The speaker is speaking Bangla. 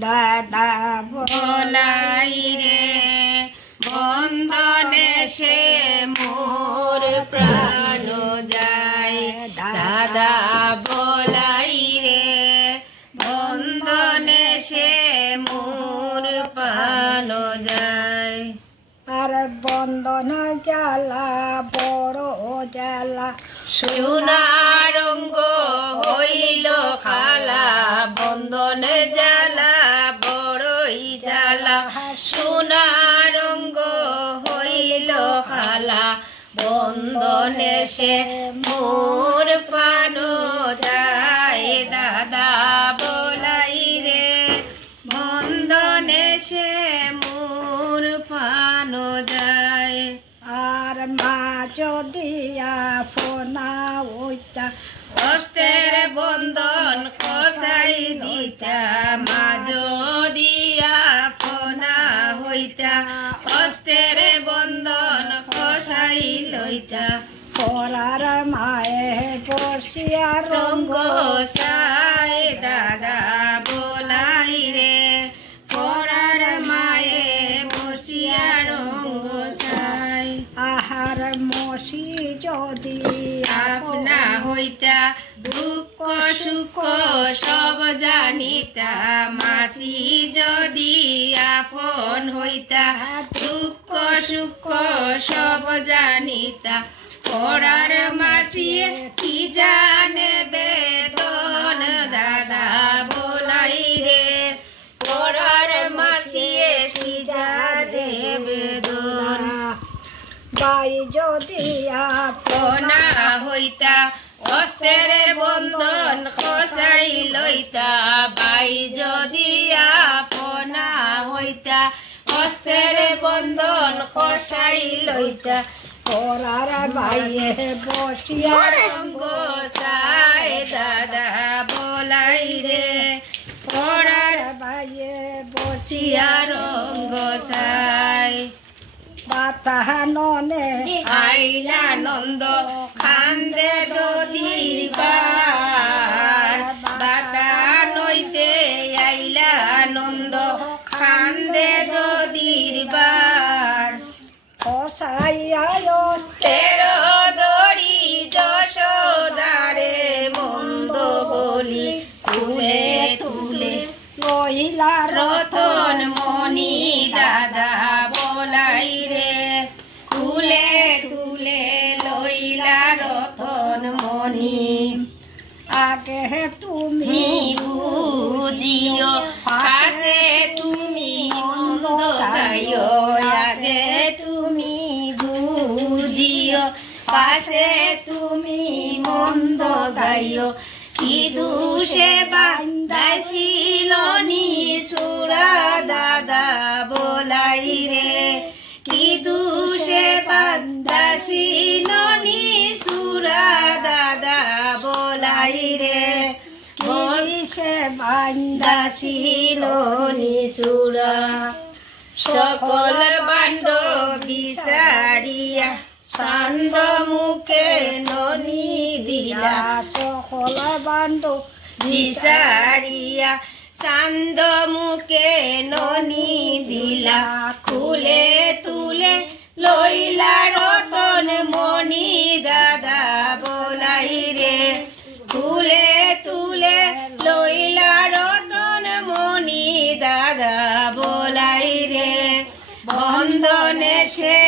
দাদা বলাই রে বন্ধনে সে মোর প্রাণ যায় দাদা বলাই রে বন্ধনে সে মোর প্রাণ যায় আর বন্ধন জ্বালা বড় জ্বালা সোনার রঙ্গ হইল খালা বন্ধন জ্বালা বড়ই জ্বালা সোনার রঙ্গ হইল খালা বন্ধনে সে মোর প্রাণ যায় দাদা বলাই রে বন্ধনে সে মোর প্রাণ যায় আর মা যদি আপনা ওইটা অস্তের বন্ধন খসাই দিতা মা যদি আপনা হইতা অস্তের বন্ধন খসাই লইতা পরার মায়ে বসিয়া রঙ্গ সাই দাদা বলাই রে পরার মায়ে বসিয়া রঙ্গ সাই আহার মসি যদি আপনা হইতা দুঃখ সুখ সব জানিতা মাসি যদি আপন হইতা দুঃখ সুখ সব জানিতা পরার মাসি কি জানে বেদন দাদা বলাই রে পরার মাসি কি জানে বেদন বাই যদি আপনা হইতা অস্তের বন্ধন খসাই লইতা বাই যদি আপনা হইতা অস্তের বন্ধন খসাই লইতা পরার বাইয়ে বসিয়া রঙ্গ সাই দাদা বলাই রে পরার বাইয়ে বসিয়া রঙ্গ সাই বাতাননে আইলা নন্দ খান্দে দদির বার বাতানইতে আইলা নন্দ খান্দে দদির বার খসাইয়া তেরো দড়ি যশোদারে মন্দ বলি তুলে তুলে লইলা রতন মণি দাদা বলাই রে তুলে তুলে লইলা রতন মণি আগে তুমি বুঝিও পাশে তুমি মন্দ গাইও আগে তুমি বুঝিও পাশে তুমি মন্দ গাইও কি দুষে বান্ধাইছিল নিসুরা দাদা বলাই রে কি দুষে বান্ধাইছিল নিসুরা দাদা বলাই রে বলিছে বান্ধাইছিল নিসুরা সকল বান্ড বিচারিয়া চান্দ মুখে ননি দিলা সকল বান্ড বিচারিয়া চান্দ মুখে ননি দিলা খুলে তুলে লইলা রতন মণি দাদা বলাই রে খুলে তুলে লইলা রতন মণি দাদা বলাই রে বন্ধনে সে